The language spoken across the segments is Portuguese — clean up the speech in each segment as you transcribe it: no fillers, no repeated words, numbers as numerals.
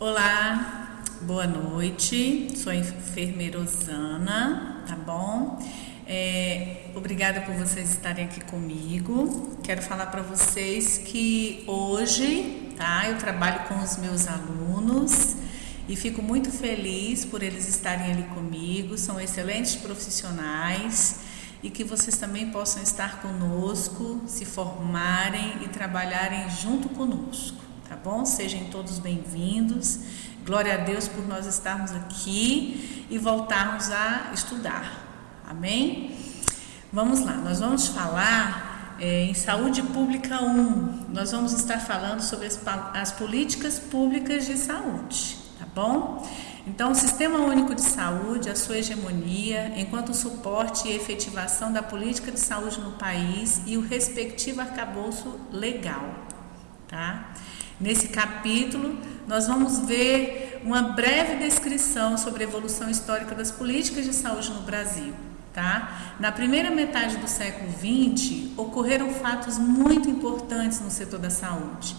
Olá, boa noite. Sou a enfermeira Osana, tá bom? Obrigada por vocês estarem aqui comigo. Quero falar para vocês que hoje, tá? Eu trabalho com os meus alunos e fico muito feliz por eles estarem ali comigo. São excelentes profissionais e que vocês também possam estar conosco, se formarem e trabalharem junto conosco. Tá bom? Sejam todos bem-vindos. Glória a Deus por nós estarmos aqui e voltarmos a estudar. Amém? Vamos lá, nós vamos falar em Saúde Pública 1. Nós vamos estar falando sobre as políticas públicas de saúde, tá bom? Então, o Sistema Único de Saúde, a sua hegemonia, enquanto suporte e efetivação da política de saúde no país e o respectivo arcabouço legal, tá? Nesse capítulo, nós vamos ver uma breve descrição sobre a evolução histórica das políticas de saúde no Brasil. Tá? Na primeira metade do século XX, ocorreram fatos muito importantes no setor da saúde.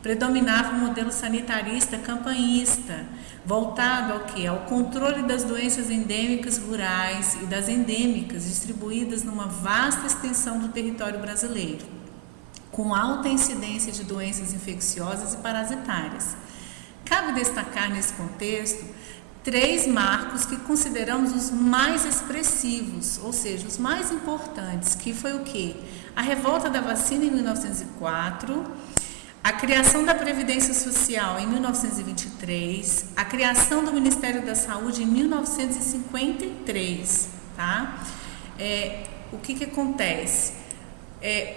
Predominava o modelo sanitarista campanhista, voltado ao quê? Ao controle das doenças endêmicas rurais e das endêmicas, distribuídas numa vasta extensão do território brasileiro, com alta incidência de doenças infecciosas e parasitárias. Cabe destacar nesse contexto 3 marcos que consideramos os mais expressivos, ou seja, os mais importantes, que foi o quê? A revolta da vacina em 1904, a criação da Previdência Social em 1923, a criação do Ministério da Saúde em 1953, tá? O que acontece?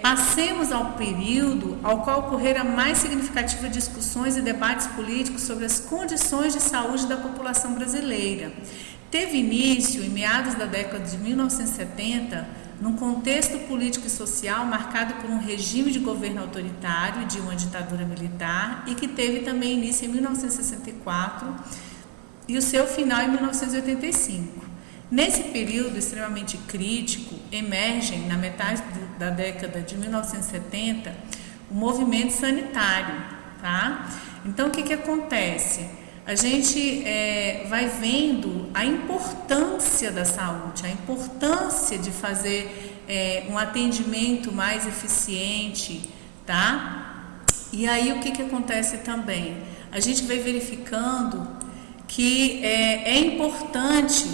Passemos ao período ao qual ocorreram mais significativas discussões e debates políticos sobre as condições de saúde da população brasileira. Teve início em meados da década de 1970, num contexto político e social marcado por um regime de governo autoritário, de uma ditadura militar, e que teve também início em 1964 e o seu final em 1985. Nesse período extremamente crítico, emergem, na metade da década de 1970, o movimento sanitário, tá? Então, o que acontece? A gente vai vendo a importância da saúde, a importância de fazer um atendimento mais eficiente, tá? E aí, o que acontece também? A gente vai verificando que é importante,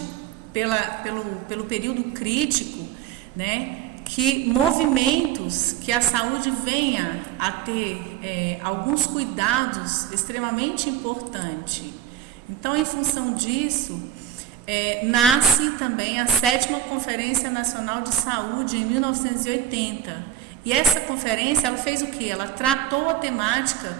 pelo período crítico, né, que movimentos, que a saúde venha a ter alguns cuidados extremamente importantes. Então, em função disso, nasce também a 7ª Conferência Nacional de Saúde em 1980. E essa conferência, ela fez o quê? Ela tratou a temática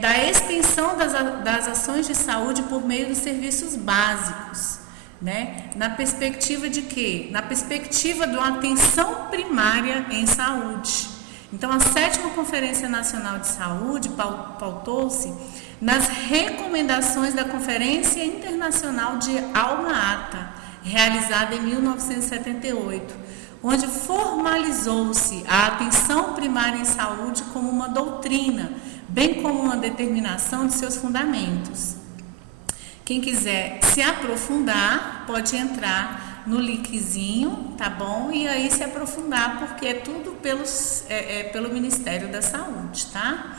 da extensão das ações de saúde por meio dos serviços básicos. Né? Na perspectiva de quê? Na perspectiva de uma atenção primária em saúde. Então, a 7ª Conferência Nacional de Saúde pautou-se nas recomendações da Conferência Internacional de Alma-Ata, realizada em 1978, onde formalizou-se a atenção primária em saúde como uma doutrina, bem como uma determinação de seus fundamentos. Quem quiser se aprofundar, pode entrar no linkzinho, tá bom? E aí se aprofundar, porque é tudo pelo Ministério da Saúde, tá?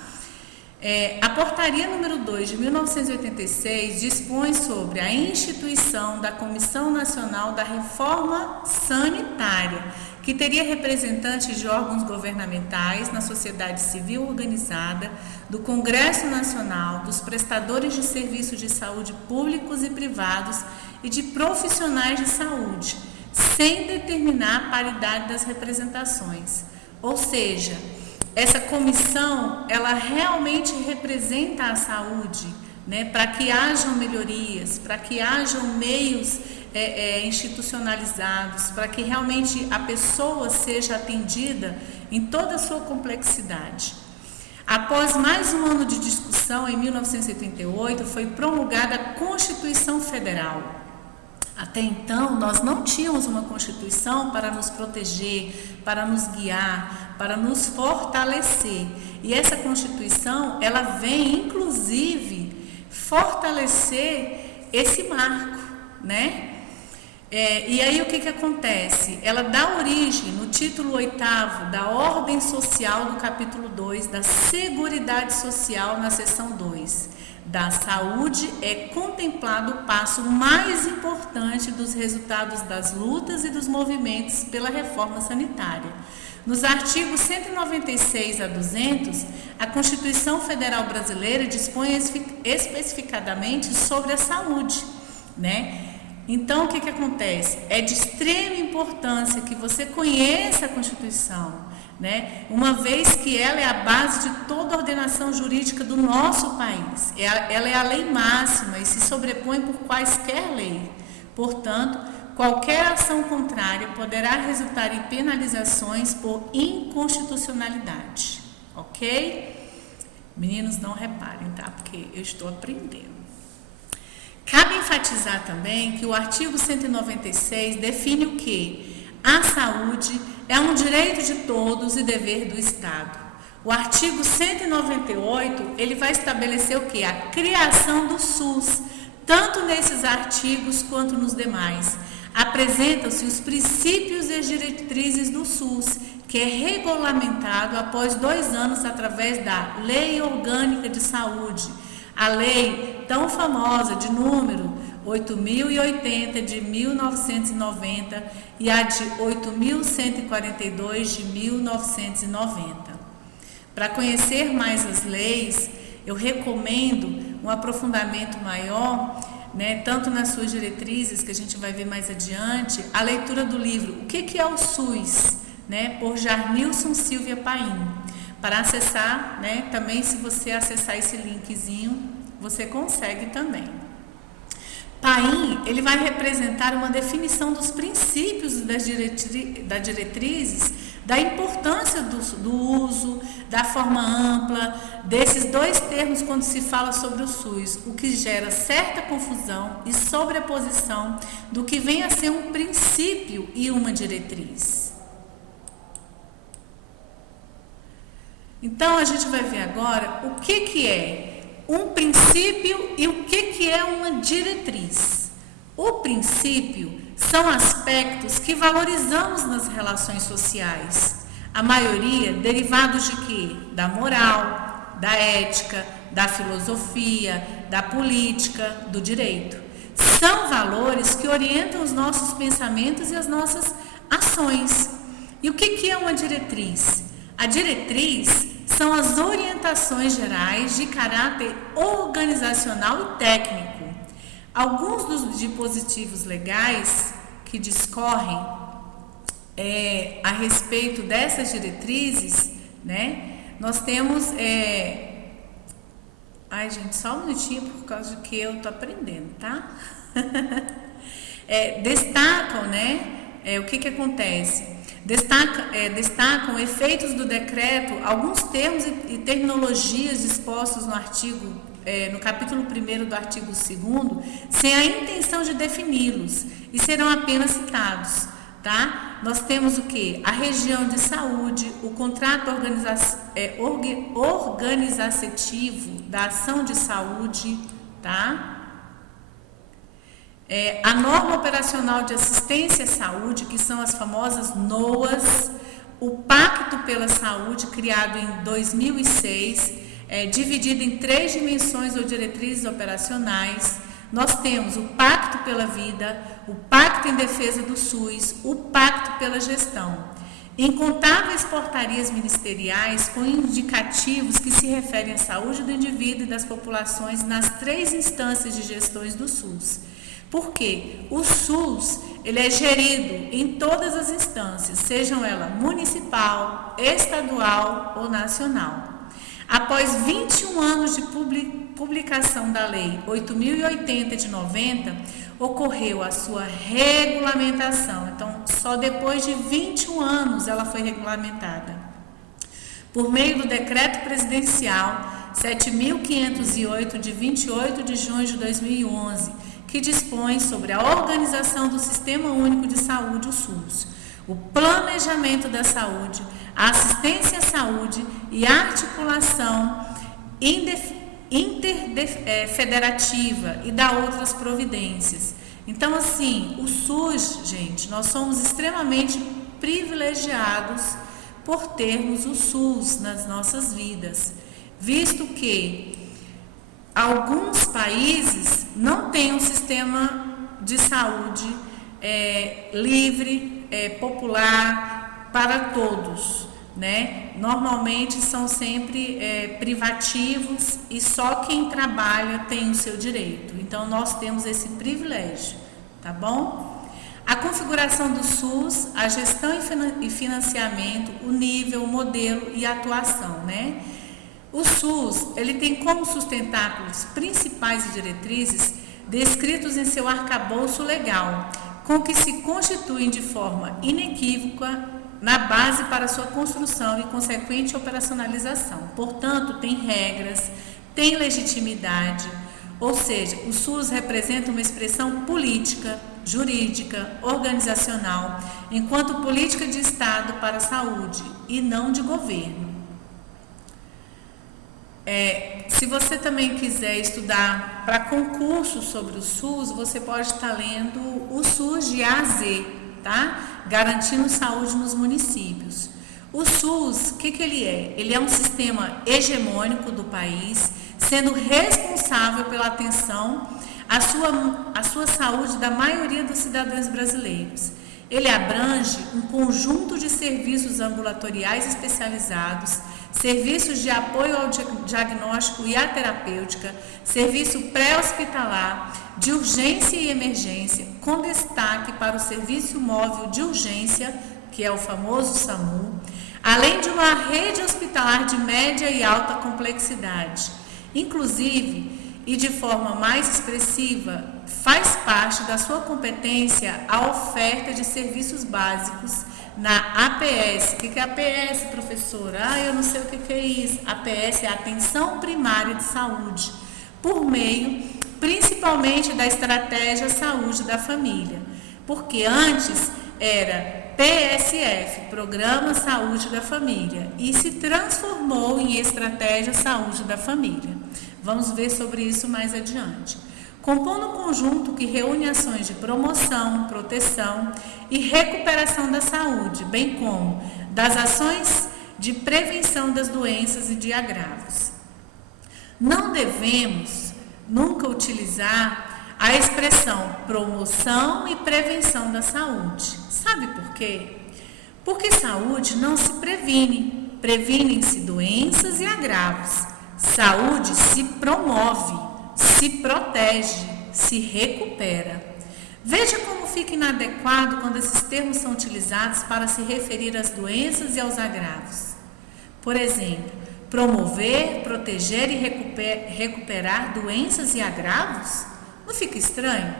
A portaria número 2 de 1986 dispõe sobre a instituição da Comissão Nacional da Reforma Sanitária, que teria representantes de órgãos governamentais, na sociedade civil organizada, do Congresso Nacional, dos prestadores de serviços de saúde públicos e privados e de profissionais de saúde, sem determinar a paridade das representações. Ou seja, essa comissão, ela realmente representa a saúde, né, para que hajam melhorias, para que hajam meios institucionalizados, para que realmente a pessoa seja atendida em toda a sua complexidade. Após mais um ano de discussão, em 1988, foi promulgada a Constituição Federal. Até então, nós não tínhamos uma Constituição para nos proteger, para nos guiar, para nos fortalecer. E essa Constituição, ela vem, inclusive, fortalecer esse marco, né? E aí o que acontece? Ela dá origem, no título 8º da Ordem Social, do capítulo 2, da Seguridade Social, na seção 2. Da saúde é contemplado o passo mais importante dos resultados das lutas e dos movimentos pela reforma sanitária. Nos artigos 196 a 200, a Constituição Federal Brasileira dispõe especificadamente sobre a saúde, né? Então, o que acontece? É de extrema importância que você conheça a Constituição, né? Uma vez que ela é a base de toda a ordenação jurídica do nosso país. Ela é a lei máxima e se sobrepõe por quaisquer leis. Portanto, qualquer ação contrária poderá resultar em penalizações por inconstitucionalidade. Ok? Meninos, não reparem, tá? Porque eu estou aprendendo. Cabe enfatizar também que o artigo 196 define o quê? A saúde é um direito de todos e dever do Estado. O artigo 198, ele vai estabelecer o quê? A criação do SUS, tanto nesses artigos quanto nos demais. Apresentam-se os princípios e as diretrizes do SUS, que é regulamentado após 2 anos através da Lei Orgânica de Saúde, a lei tão famosa de número 8.080 de 1990 e a de 8.142 de 1990. Para conhecer mais as leis, eu recomendo um aprofundamento maior, né, tanto nas suas diretrizes, que a gente vai ver mais adiante, a leitura do livro O que é o SUS, né, por Jarnilson Silvia Paim. Para acessar, né, também se você acessar esse linkzinho, você consegue também. Paim, ele vai representar uma definição dos princípios das diretrizes, da importância do uso, da forma ampla, desses 2 termos quando se fala sobre o SUS, o que gera certa confusão e sobreposição do que vem a ser um princípio e uma diretriz. Então, a gente vai ver agora o que é um princípio e o que é uma diretriz. O princípio são aspectos que valorizamos nas relações sociais. A maioria derivados de quê? Da moral, da ética, da filosofia, da política, do direito. São valores que orientam os nossos pensamentos e as nossas ações. E o que é uma diretriz? A diretriz são as orientações gerais de caráter organizacional e técnico. Alguns dos dispositivos legais que discorrem a respeito dessas diretrizes, né? Nós temos... Ai, gente, só um minutinho por causa de que eu estou aprendendo, tá? Destacam, né? O que acontece? Destacam efeitos do decreto, alguns termos e terminologias dispostos no artigo, no capítulo 1º do artigo 2º, sem a intenção de defini-los, e serão apenas citados, tá? Nós temos o quê? A região de saúde, o contrato organizativo da ação de saúde, tá? A norma operacional de assistência à saúde, que são as famosas NOAS, o Pacto pela Saúde, criado em 2006, dividido em 3 dimensões ou diretrizes operacionais. Nós temos o Pacto pela Vida, o Pacto em Defesa do SUS, o Pacto pela Gestão. Incontáveis portarias ministeriais com indicativos que se referem à saúde do indivíduo e das populações nas 3 instâncias de gestões do SUS. Porque o SUS, ele é gerido em todas as instâncias, sejam elas municipal, estadual ou nacional. Após 21 anos de publicação da Lei 8.080 de 90, ocorreu a sua regulamentação. Então, só depois de 21 anos ela foi regulamentada. Por meio do Decreto Presidencial 7.508, de 28 de junho de 2011, que dispõe sobre a organização do Sistema Único de Saúde, o SUS, o planejamento da saúde, a assistência à saúde e a articulação interfederativa e dá outras providências. Então, assim, o SUS, gente, nós somos extremamente privilegiados por termos o SUS nas nossas vidas, visto que alguns países não têm um sistema de saúde livre, popular para todos, né? Normalmente são sempre privativos e só quem trabalha tem o seu direito. Então nós temos esse privilégio, tá bom? A configuração do SUS, a gestão e financiamento, o nível, o modelo e a atuação, né? O SUS, ele tem como sustentáculos principais e diretrizes descritos em seu arcabouço legal, com que se constituem de forma inequívoca na base para sua construção e consequente operacionalização. Portanto, tem regras, tem legitimidade, ou seja, o SUS representa uma expressão política, jurídica, organizacional, enquanto política de Estado para a saúde e não de governo. Se você também quiser estudar para concurso sobre o SUS, você pode estar lendo o SUS de A a Z, tá? Garantindo saúde nos municípios. O SUS, o que ele é? Ele é um sistema hegemônico do país, sendo responsável pela atenção à sua saúde da maioria dos cidadãos brasileiros. Ele abrange um conjunto de serviços ambulatoriais especializados, serviços de apoio ao diagnóstico e à terapêutica, serviço pré-hospitalar, de urgência e emergência, com destaque para o serviço móvel de urgência, que é o famoso SAMU, além de uma rede hospitalar de média e alta complexidade. Inclusive, e de forma mais expressiva, faz parte da sua competência a oferta de serviços básicos na APS. O que é APS, professora? Eu não sei o que é isso. APS é a Atenção Primária de Saúde, por meio, principalmente, da Estratégia Saúde da Família. Porque antes era PSF, Programa Saúde da Família, e se transformou em Estratégia Saúde da Família. Vamos ver sobre isso mais adiante. Compondo um conjunto que reúne ações de promoção, proteção e recuperação da saúde, bem como das ações de prevenção das doenças e de agravos. Não devemos nunca utilizar a expressão promoção e prevenção da saúde. Sabe por quê? Porque saúde não se previne, previnem-se doenças e agravos. Saúde se promove, se protege, se recupera. Veja como fica inadequado quando esses termos são utilizados para se referir às doenças e aos agravos. Por exemplo, promover, proteger e recuperar doenças e agravos? Não fica estranho?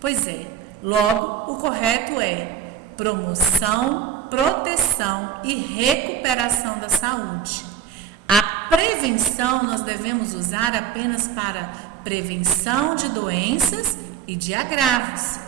Pois é, logo o correto é promoção, proteção e recuperação da saúde. A prevenção nós devemos usar apenas para prevenção de doenças e de agravos,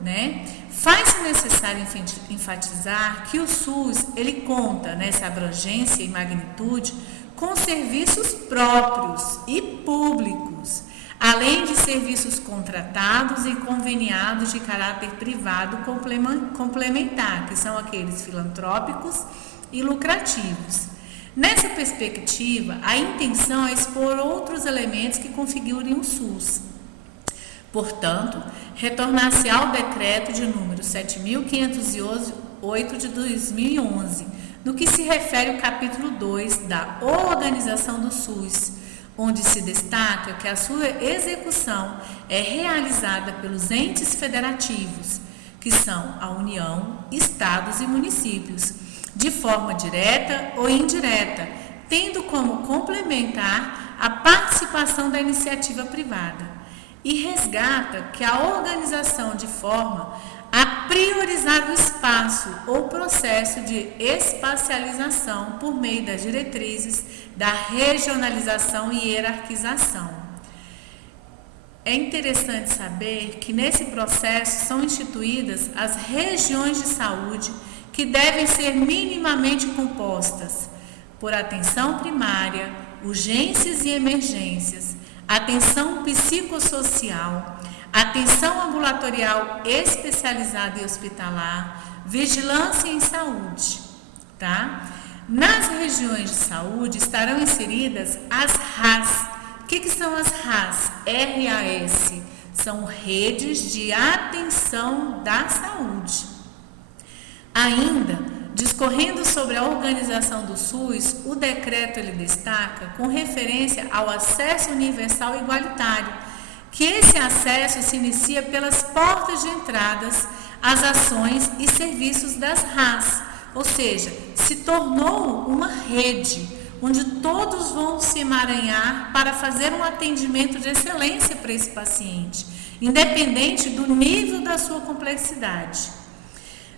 né? Faz-se necessário enfatizar que o SUS, ele conta nessa abrangência e magnitude com serviços próprios e públicos, além de serviços contratados e conveniados de caráter privado complementar, que são aqueles filantrópicos e lucrativos. Nessa perspectiva, a intenção é expor outros elementos que configurem o SUS. Portanto, retornar-se ao decreto de número 7.508 de 2011, no que se refere ao capítulo 2 da organização do SUS, onde se destaca que a sua execução é realizada pelos entes federativos, que são a União, Estados e municípios, de forma direta ou indireta, tendo como complementar a participação da iniciativa privada, e resgata que a organização de forma a priorizar o espaço ou processo de espacialização por meio das diretrizes da regionalização e hierarquização. É interessante saber que nesse processo são instituídas as regiões de saúde, que devem ser minimamente compostas por atenção primária, urgências e emergências, atenção psicossocial, atenção ambulatorial especializada e hospitalar, vigilância em saúde, tá? Nas regiões de saúde estarão inseridas as RAS. O que são as RAS? RAS. São redes de atenção da saúde. Ainda, discorrendo sobre a organização do SUS, o decreto ele destaca com referência ao acesso universal e igualitário, que esse acesso se inicia pelas portas de entradas às ações e serviços das RAS, ou seja, se tornou uma rede onde todos vão se emaranhar para fazer um atendimento de excelência para esse paciente, independente do nível da sua complexidade.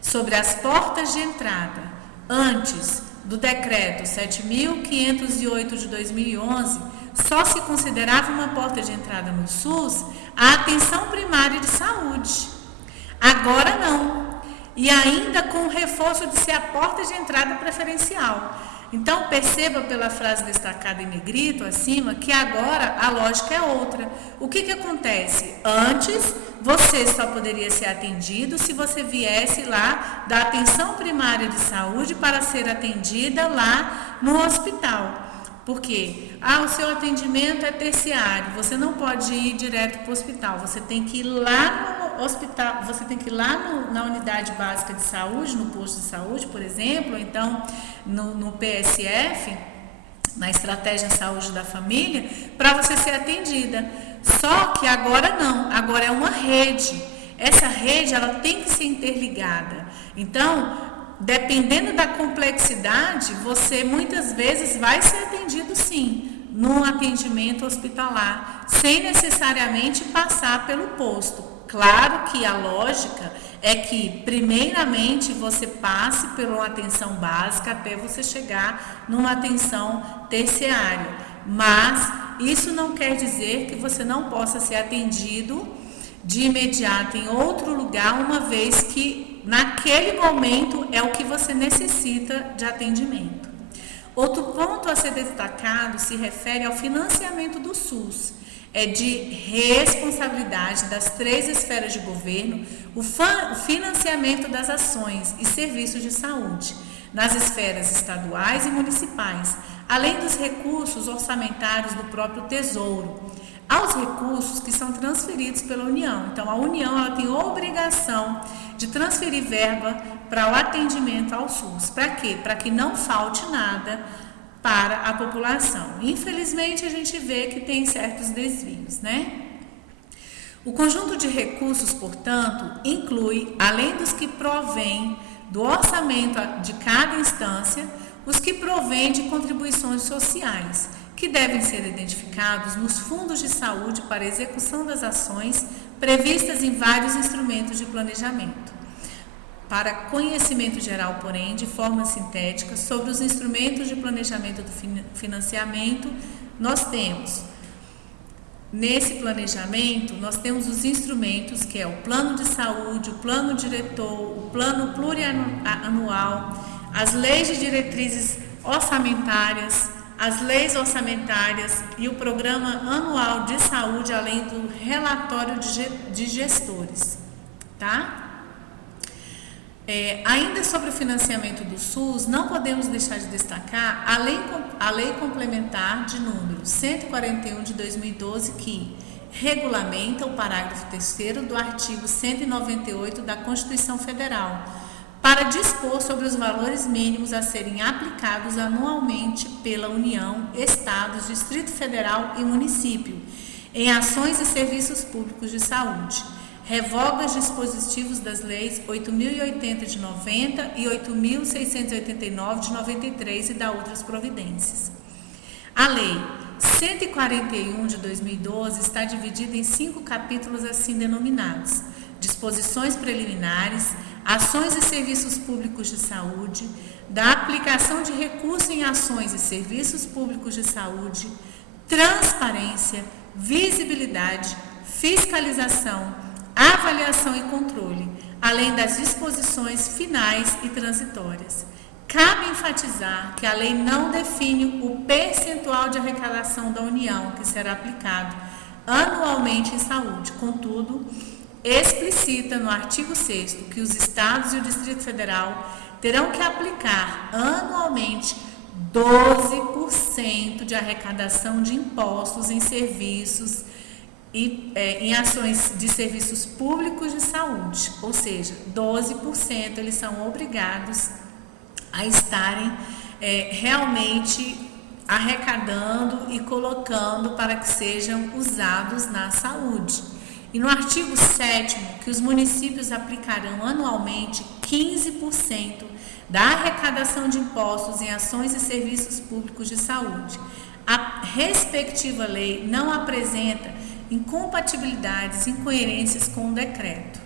Sobre as portas de entrada, antes do decreto 7.508 de 2011, só se considerava uma porta de entrada no SUS a atenção primária de saúde. Agora não. E ainda com o reforço de ser a porta de entrada preferencial. Então, perceba pela frase destacada em negrito acima que agora a lógica é outra. O que acontece? Antes, você só poderia ser atendido se você viesse lá da atenção primária de saúde para ser atendida lá no hospital. Por quê? O seu atendimento é terciário, você não pode ir direto para o hospital, você tem que ir lá no hospital, você tem que ir lá na unidade básica de saúde, no posto de saúde, por exemplo, ou então no PSF, na estratégia de saúde da família, para você ser atendida. Só que agora não, agora é uma rede. Essa rede ela tem que ser interligada. Então, dependendo da complexidade, você muitas vezes vai ser atendido sim, num atendimento hospitalar, sem necessariamente passar pelo posto. Claro que a lógica é que, primeiramente, você passe por uma atenção básica até você chegar numa atenção terciária. Mas isso não quer dizer que você não possa ser atendido de imediato em outro lugar, uma vez que naquele momento é o que você necessita de atendimento. Outro ponto a ser destacado se refere ao financiamento do SUS. É de responsabilidade das 3 esferas de governo o financiamento das ações e serviços de saúde nas esferas estaduais e municipais, além dos recursos orçamentários do próprio Tesouro, aos recursos que são transferidos pela União. Então, a União ela tem obrigação de transferir verba para o atendimento ao SUS. Para quê? Para que não falte nada para a população. Infelizmente, a gente vê que tem certos desvios, né? O conjunto de recursos, portanto, inclui, além dos que provém do orçamento de cada instância, os que provêm de contribuições sociais, que devem ser identificados nos fundos de saúde para execução das ações previstas em vários instrumentos de planejamento. Para conhecimento geral, porém, de forma sintética, sobre os instrumentos de planejamento do financiamento, nós temos, nesse planejamento, nós temos os instrumentos, que é o plano de saúde, o plano diretor, o plano plurianual, as leis de diretrizes orçamentárias, as leis orçamentárias e o programa anual de saúde, além do relatório de gestores, tá? Ainda sobre o financiamento do SUS, não podemos deixar de destacar a lei complementar de número 141 de 2012, que regulamenta o parágrafo 3º do artigo 198 da Constituição Federal, para dispor sobre os valores mínimos a serem aplicados anualmente pela União, Estados, Distrito Federal e município, em ações e serviços públicos de saúde. Revoga os dispositivos das leis 8.080 de 90 e 8.689 de 93 e da outras providências. A lei 141 de 2012 está dividida em 5 capítulos assim denominados: disposições preliminares, ações e serviços públicos de saúde, da aplicação de recursos em ações e serviços públicos de saúde, transparência, visibilidade, fiscalização, avaliação e controle, além das disposições finais e transitórias. Cabe enfatizar que a lei não define o percentual de arrecadação da União que será aplicado anualmente em saúde. Contudo, explicita no artigo 6º que os estados e o Distrito Federal terão que aplicar anualmente 12% de arrecadação de impostos em serviços e em ações de serviços públicos de saúde, ou seja, 12% eles são obrigados a estarem realmente arrecadando e colocando para que sejam usados na saúde. E no artigo 7º, que os municípios aplicarão anualmente 15% da arrecadação de impostos em ações e serviços públicos de saúde. A respectiva lei não apresenta incompatibilidades, incoerências com o decreto.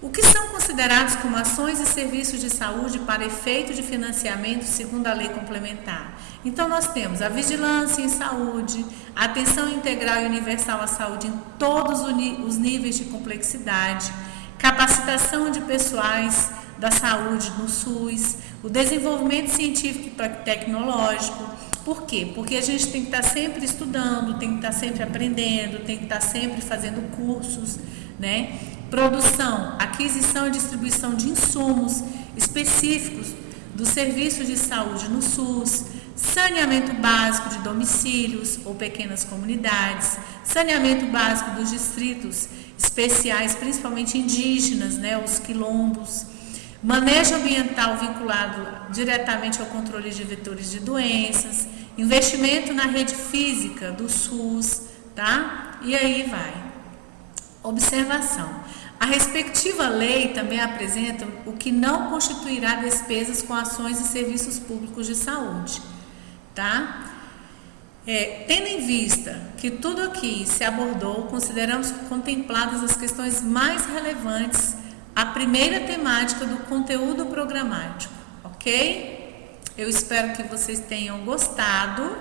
O que são considerados como ações e serviços de saúde para efeito de financiamento segundo a lei complementar? Então, nós temos a vigilância em saúde, a atenção integral e universal à saúde em todos os níveis de complexidade, capacitação de pessoais da saúde no SUS, o desenvolvimento científico e tecnológico. Por quê? Porque a gente tem que estar sempre estudando, tem que estar sempre aprendendo, tem que estar sempre fazendo cursos, né? Produção, aquisição e distribuição de insumos específicos dos serviços de saúde no SUS, saneamento básico de domicílios ou pequenas comunidades, saneamento básico dos distritos especiais, principalmente indígenas, né, os quilombos, manejo ambiental vinculado diretamente ao controle de vetores de doenças, investimento na rede física do SUS, tá? E aí vai. Observação. A respectiva lei também apresenta o que não constituirá despesas com ações e serviços públicos de saúde, tá? Tendo em vista que tudo aqui se abordou, consideramos contempladas as questões mais relevantes, a primeira temática do conteúdo programático, ok? Eu espero que vocês tenham gostado.